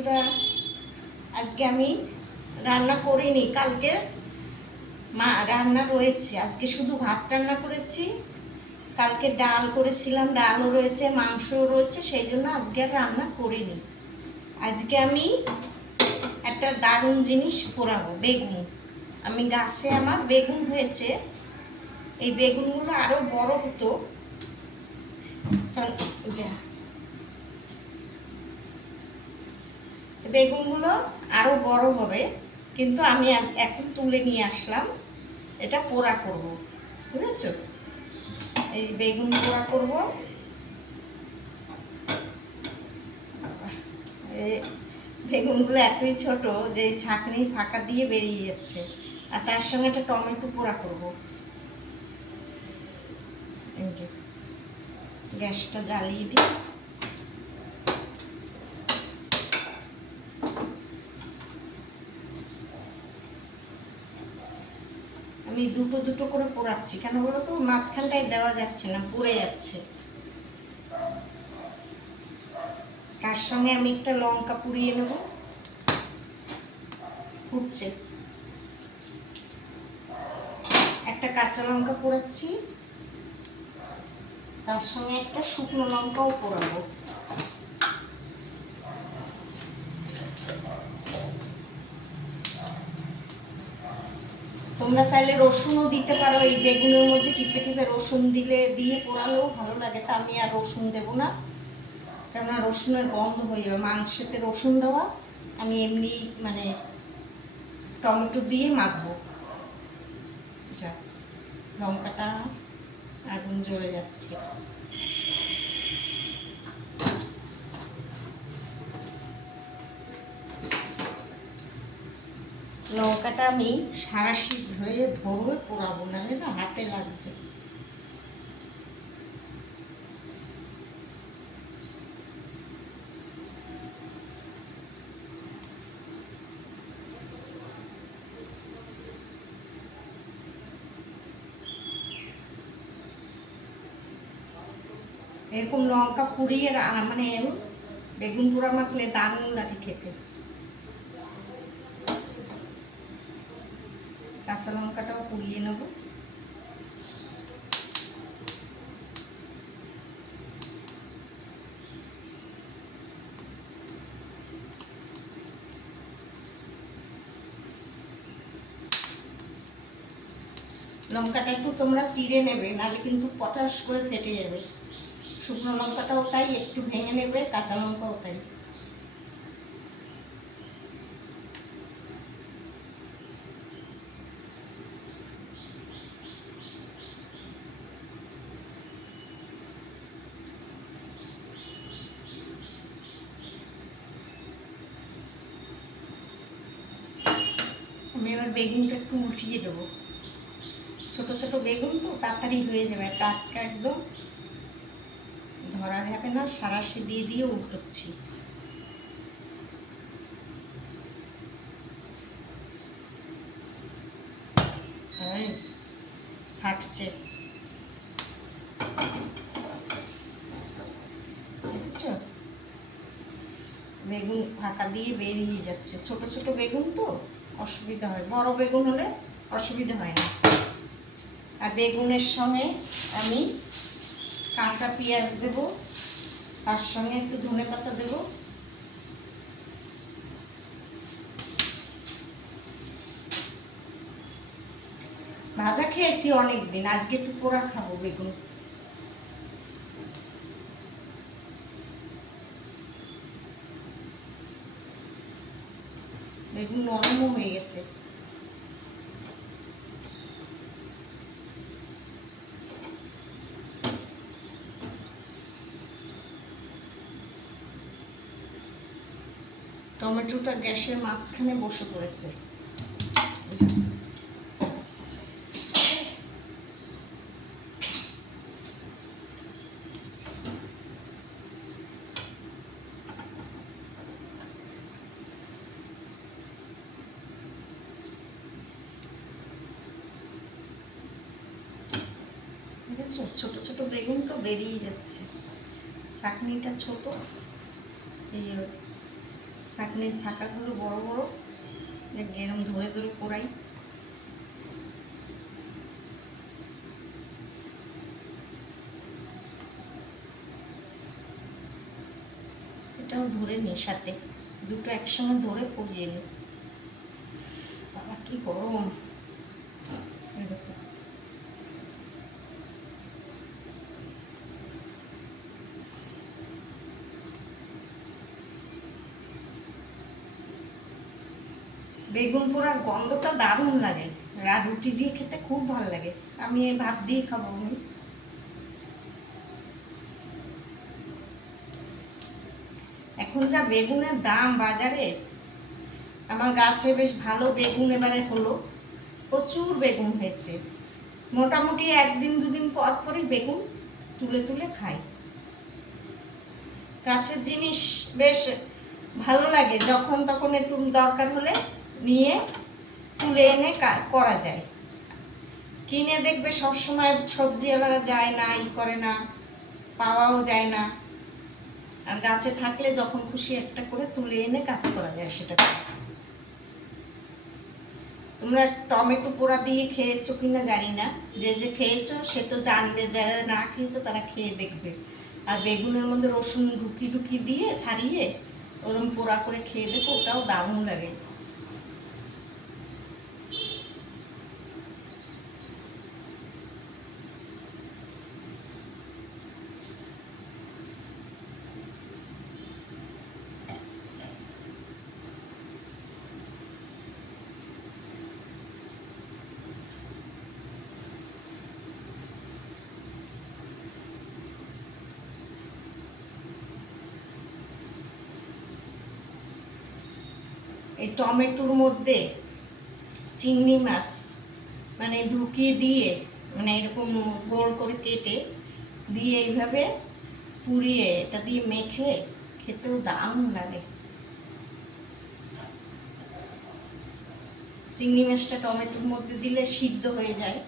বন্ধুরা, আজকে আমি রান্না করিনি, কালকে মা রান্না রয়েছে। আজকে শুধু ভাত রান্না করেছি। কালকে ডাল করেছিলাম, ডালও রয়েছে, মাংসও রয়েছে, সেই জন্য আজকে আর রান্না করিনি। আজকে আমি একটা দারুণ জিনিস পোড়াবো, বেগুন। আমি গাছে আমার বেগুন হয়েছে, এই বেগুনগুলো আরও বড় হতো। বেগুনগুলো আরও বড় হবে, কিন্তু আমি এখন তুলে নিয়ে আসলাম। এটা পোড়া করব, বুঝেছ? এই বেগুন পোড়া করব। বেগুনগুলো এতই ছোট যে ছাঁকনির ফাঁকা দিয়ে বেরিয়ে যাচ্ছে। আর তার সঙ্গে একটা টমেটো পোড়া করব। গ্যাসটা জ্বালিয়ে দিই। আমি দুটো দুটো করে পোড়াচ্ছি, কেন বলো তো? মাঝখানটায় দেওয়া যাচ্ছে না, পুড়ে যাচ্ছে। তার সঙ্গে আমি একটা লঙ্কা পুড়িয়ে নেব। ফুটছে, একটা কাঁচা লঙ্কা পোড়াচ্ছি, তার সঙ্গে একটা শুকনো লঙ্কাও পোড়াবো। তোমরা চাইলে রসুনও দিতে পারো, এই বেগুনের মধ্যে টিপে টিপে রসুন দিয়ে পোড়ালেও ভালো লাগে। তা আমি আর রসুন দেবো না, কেননা রসুনের গন্ধ হয়ে যাবে। মাংসেতে রসুন দেওয়া, আমি এমনি মানে টমেটো দিয়ে মাখবো। যা, লঙ্কাটা আগুন জ্বলে যাচ্ছে। লঙ্কাটা আমি সারাশি ধরে পোড়াবো, নাহলে না হাতে লাগছে। এরকম লঙ্কা পুড়িয়ে মানে বেগুন পোড়া মাখলে দারুণ লাগে খেতে। কাঁচা লঙ্কাটাও পুড়িয়ে নেব। লঙ্কাটা একটু তোমরা চিড়ে নেবে, নাহলে কিন্তু পটাশ করে ফেটে যাবে। শুকনো লঙ্কাটাও তাই, একটু ভেঙে নেবে, কাঁচা লঙ্কাও তাই। আমি এবার বেগুনটা একটু উঠিয়ে দেবো। ছোট ছোট বেগুন তো তাড়াতাড়ি হয়ে যাবে, টাটকা একদম, ধরা যাবে না। সারাশি দিয়ে দিয়ে উল্টোচ্ছি। ফাটছে, বুঝছো? বেগুন ফাঁকা দিয়ে বেরিয়ে যাচ্ছে। ছোট ছোট বেগুন তো অসুবিধা হয়, বড় বেগুন হলে অসুবিধা হয় না। আর বেগুনের সঙ্গে আমি কাঁচা পেঁয়াজ দেব, তার সঙ্গে একটু ধনেপাতা দেব। ভাজা খেয়েছি অনেক দিন, আজকে একটু পোড়া খাবো বেগুন। বেগুন নরমও হয়ে গেছে। টমেটোটা গ্যাসের মাঝখানে বসে পড়েছে। দেখেছো, ছোট ছোট বেগুন তো বেরিয়ে যাচ্ছে। চাটনিটা ছোট, এই ফাঁকনির ফাঁকাগুলো বড় বড়, এরম ধরে ধরে পোড়াই। এটাও ধরে নি, সাথে দুটো একসঙ্গে ধরে পরিয়ে নি। বাবা কি গরম! দেখো বেগুন পোড়ার গন্ধটা দারুণ লাগে, রুটি দিয়ে খেতে খুব ভালো লাগে। আমি এই ভাত দিয়ে খাবো। আমি এখন যা বেগুনের দাম বাজারে, আমার গাছে বেশ ভালো বেগুন এবারে হলো, প্রচুর বেগুন হয়েছে। মোটামুটি একদিন দুদিন পর পরই বেগুন তুলে তুলে খাই। গাছের জিনিস বেশ ভালো লাগে, যখন তখন একটু দরকার হলে নিয়ে তুলে এনে করা যায়। কিনে দেখবে সবসময় সবজিওয়ালারা যায় না, করে না, পাওয়াও যায় না। আর গাছে থাকলে যখন খুশি একটা করে তুলে এনে কাজ করা যায় সেটা। তোমরা টমেটো পোড়া দিয়ে খেয়েছো কিনা জানি না, যে যে খেয়েছো সে তো জানবে, যারা না খেয়েছো তারা খেয়ে দেখবে। আর বেগুনের মধ্যে রসুন ঢুকি ঢুকি দিয়ে ছাড়িয়ে ওরম পোড়া করে খেয়ে দেখো, ওটাও দারুণ লাগে। এই টমেটোর মধ্যে চিংড়ি মাছ মানে ঢুকিয়ে দিয়ে, মানে এরকম গোল করে কেটে দিয়ে এইভাবে পুড়িয়ে এটা দিয়ে মেখে খেতেও দারুণ লাগে। চিংড়ি মাছটা টমেটোর মধ্যে দিলে সিদ্ধ হয়ে যায়,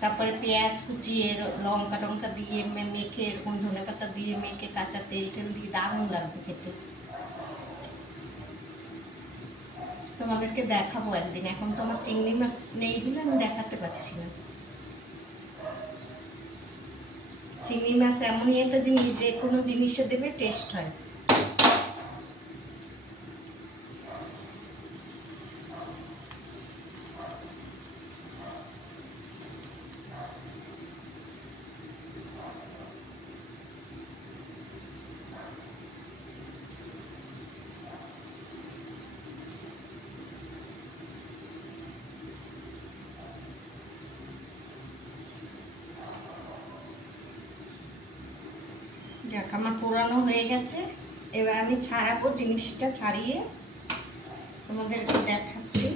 তারপরে পেঁয়াজ কুচিয়ে লঙ্কা টঙ্কা দিয়ে মেখে, এরকম ধনেপাতা দিয়ে মেখে, কাঁচা তেল টেল দিয়ে দারুণ লাগবে খেতে। তোমাদেরকে দেখাবো একদিন, এখন তো আমার চিংড়ি মাছ নেই বলে আমি দেখাতে পারছি না। চিংড়ি মাছ এমনই একটা জিনিস, যে কোনো জিনিসে দেবে টেস্ট হয়। যাক, আমার পোড়ানো হয়ে গেছে, এবার আমি ছাড়াবো। জিনিসটা ছাড়িয়ে তোমাদেরকে দেখাচ্ছি।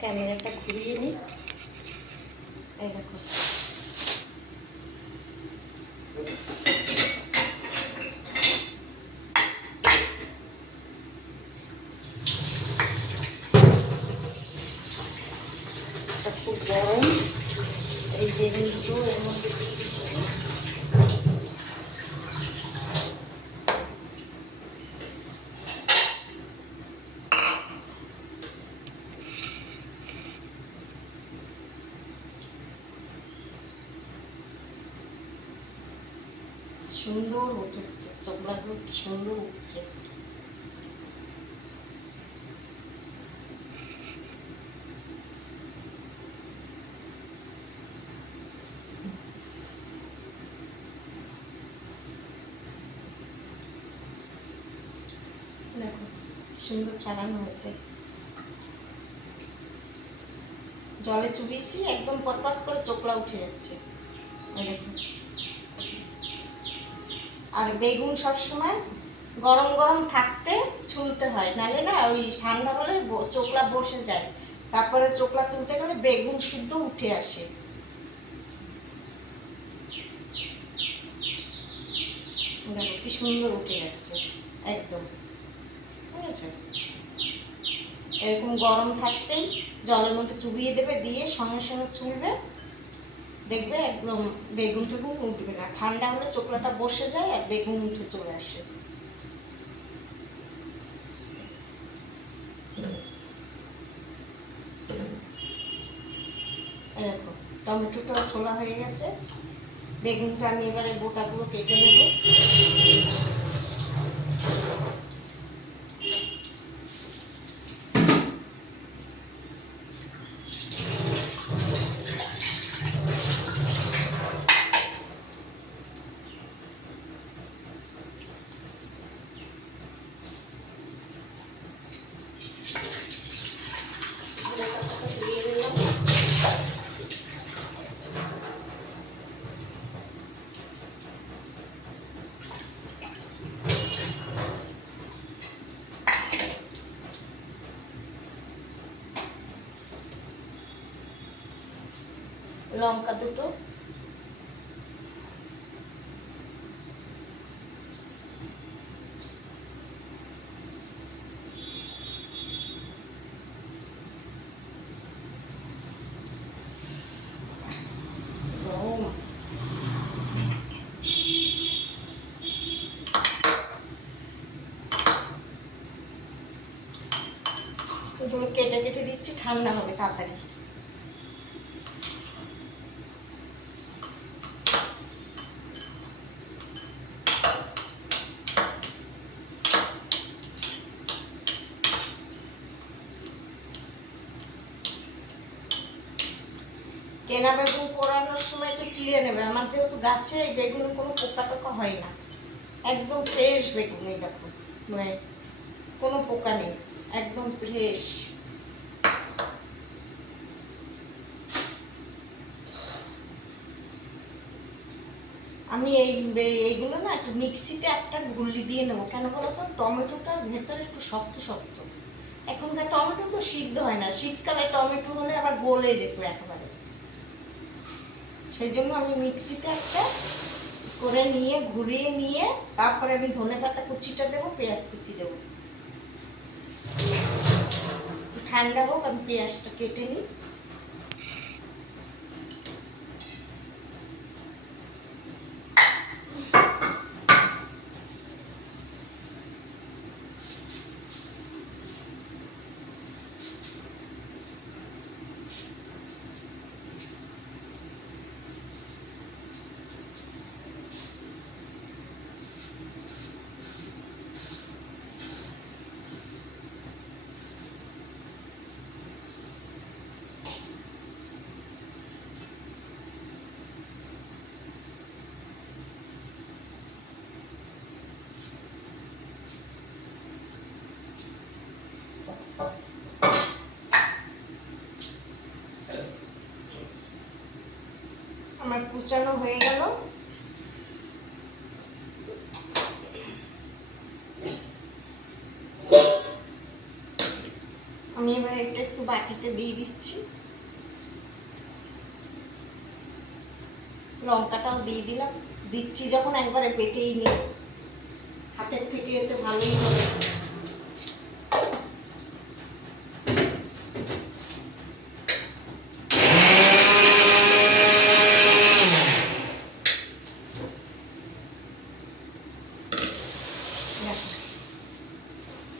ক্যামেরাটা ঘুরিয়ে নিই। এই দেখো, খুব গরম। এই বেগুন দুটো এর মধ্যে দিয়ে দিচ্ছি। সুন্দর উঠেছে, চোখলাগুলো কি সুন্দর উঠছে। দেখো সুন্দর ছাড়ানো হয়েছে। জলে চুবিয়েছি, একদম পটপট করে চোখলা উঠে যাচ্ছে। দেখো, আর বেগুন সবসময় গরম গরম থাকতে ছুলতে হয়, নাহলে না ওই ঠান্ডা হলে চোখলা বসে যায়, তারপরে চোখলা তুলতে গেলে বেগুন শুদ্ধ উঠে আসে। দেখো কি সুন্দর উঠে যাচ্ছে একদম, ঠিক আছে। এরকম গরম থাকতেই জলের মধ্যে চুবিয়ে দেবে, দিয়ে সঙ্গে সঙ্গে ছুলবে, দেখবে একদম বেগুন টেগুন উঠবে না, ঠান্ডা হলে চোখলাটা বসে যায় আর বেগুন উঠে চলে আসে। এই দেখো টমেটোটা ছোলা হয়ে গেছে, বেগুনটা আমি এবারে গোটাগুলো কেটে নেব। লঙ্কা দুটো, এগুলো কেটে কেটে দিচ্ছি, ঠান্ডা হবে তাড়াতাড়ি। কেনা বেগুন পোড়ানোর সময় একটু চিড়ে নেবে, আমার যেহেতু গাছে এই বেগুনে কোনো পোকা টোকা হয় না, একদম ফ্রেশ বেগুন। এই দেখো মানে কোনো পোকা নেই, একদম ফ্রেশ। আমি এইগুলো না একটু মিক্সিতে একটা গুল্লি দিয়ে নেবো, কেন বলো তো, টমেটোটার ভেতরে একটু শক্ত শক্ত, এখনকার টমেটো তো সিদ্ধ হয় না, শীতকালে টমেটো হলে আবার গলে যেত একেবারে, সেই জন্য আমি মিক্সিতে একটা করে নিয়ে ঘুরিয়ে নিয়ে তারপরে আমি ধনেপাতা কুচিটা দেবো, পেঁয়াজ কুচি দেবো। ঠান্ডা হোক, আমি পেঁয়াজটা কেটে নিই। আমার কুচানো হয়ে গেল, আমি এবার এটা একটু বাটিতে দিয়ে দিচ্ছি, লঙ্কাটাও দিয়ে দিলাম। দিচ্ছি যখন একবারে পেটেই নিই, হাতের থেকে এতে ভালোই হবে।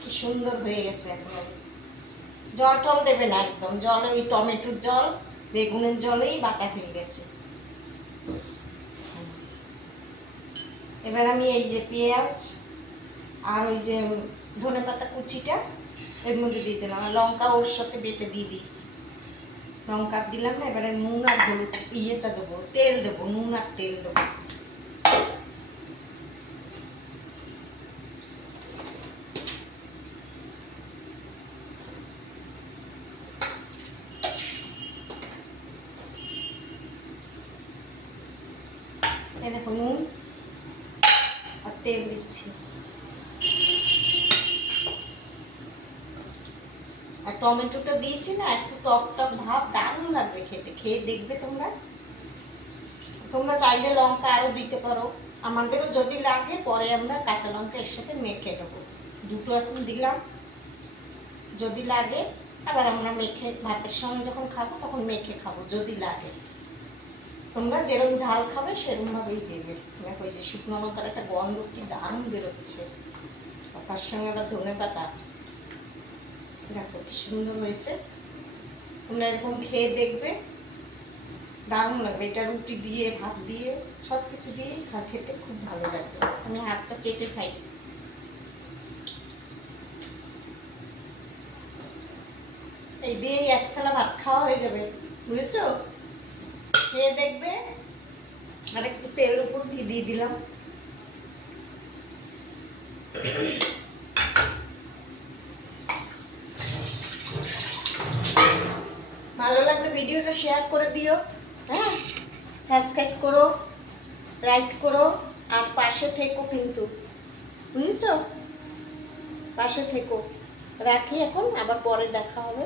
কি সুন্দর হয়ে গেছে, এখন জল টল দেবে না, একদম জল ওই টমেটোর জল বেগুনের জলেই বাটা হয়ে গেছে। এবার আমি এই যে পেঁয়াজ আর ওই যে ধনেপাতা কুচিটা এর মধ্যে দিয়ে দিলাম, আর লঙ্কা ওর সাথে বেটে দিয়ে দিয়েছি, লঙ্কা দিলাম না। এবারে নুন আর হলুদ ইয়েটা দেবো, তেল দেবো, নুন আর তেল দেবো। এই দেখো নুন আর তেল দিচ্ছি, আর টমেটোটা দিয়েছি না, একটু টক টক ভাব, দারুণ লাগবে খেতে, খেয়ে দেখবে তোমরা। তোমরা চাইলে লঙ্কা আরও দিতে পারো, আমাদেরও যদি লাগে পরে আমরা কাঁচা লঙ্কা এর সাথে মেখে নেবো, দুটো এখন দিলাম, যদি লাগে আবার আমরা মেখে ভাতের সঙ্গে যখন খাবো তখন মেখে খাবো যদি লাগে। তোমরা যেরকম ঝাল খাবে সেরকমভাবেই দেবে। দেখো এই যে শুকনো লঙ্কার একটা গন্ধ কি দারুণ বেরোচ্ছে, আর তার সঙ্গে আবার ধনে পাতা। দেখো কি সুন্দর হয়েছে। তোমরা এরকম খেয়ে দেখবে, দারুণ লাগবে। এটা রুটি দিয়ে, ভাত দিয়ে, সব কিছু দিয়েই খেতে খুব ভালো লাগবে। আমি হাতটা চেটে খাই। এই দিয়েই এক থালা ভাত খাওয়া হয়ে যাবে, বুঝেছো? খেয়ে দেখবে। আর একটু তেলের উপর দিয়ে দিলাম। ভালো লাগলে ভিডিওটা শেয়ার করে দিও, হ্যাঁ, সাবস্ক্রাইব করো, লাইক করো, আর পাশে থেকো কিন্তু, বুঝেছো? পাশে থেকো। রাখি এখন, আবার পরে দেখা হবে।